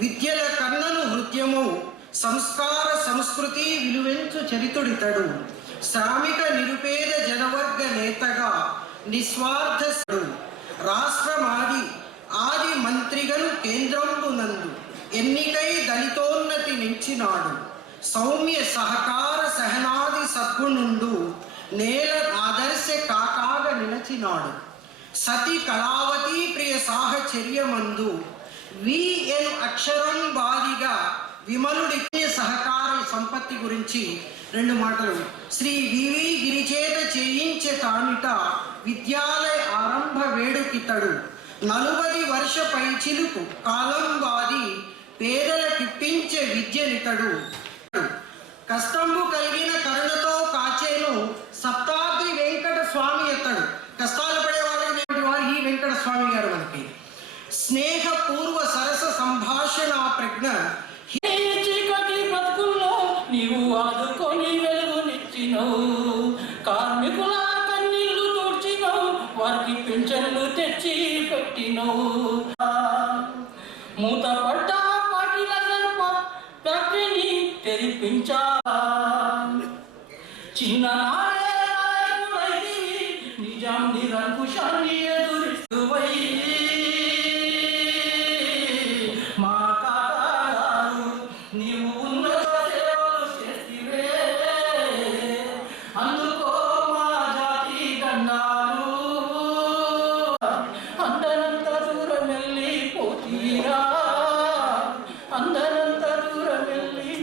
విద్యల కన్నను హృద్యము సంస్కార సంస్కృతి విలువెంచు చరితుడితడు. శ్రామిక నిరుపేద జనవర్గ నేతగా నిస్వార్థుడు. రాష్ట్రమాది ఆది మంత్రిగను కేంద్రంబునందు ఎన్నికై దళితోన్నతి నించినాడు. సౌమ్య సహకార సహనాది సద్గుణుండు నేల ఆదర్శ కాకాగ నిలచినాడు. సతి కళావతి ప్రియ సాహచర్యమందు విఎన్ అక్షరం బాదిగా విమలుడి సహకార సంపత్తి గురించి 2 మాటలు. శ్రీ వివి గిరిచేత చేయించే తానిట విద్యాలయ ఆరంభ వేడుకితడు. 40 వర్ష పైచిలుకు కాలం వాది పేదలకిప్పించే విద్యనితడు. కష్టంబు కలిగిన కరుణతో కాచేను సప్తాద్రి వెంకట స్వామి అతడు. కష్టాలు పడే వాళ్ళకి వారు ఈ వెంకట స్వామి గారు మనకి. స్నేహపూర్వ సరస సంభాషణ ప్రజ్ఞ నీవు ఆదుకొని వెలుగునిచ్చినవు. కార్మికుల కన్నీళ్లు తోడ్చినవు, వారికి పింఛన్లు తెచ్చి పెట్టినవు. మూతపడ్డ పాటిల గర్భ ఫ్యాక్టరీని తెరిపించా. చిన్ననాడే నిజాం నిరంకుశాన్ని ఎదురిస్తువై మా కాకారు నీవు ఉన్నత సేవలు చేసివే. అందుకో మా జాతి దండాలు. అందరంత దూరం వెళ్ళిపోతీరా, అందరంత దూరం వెళ్ళి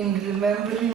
in remembering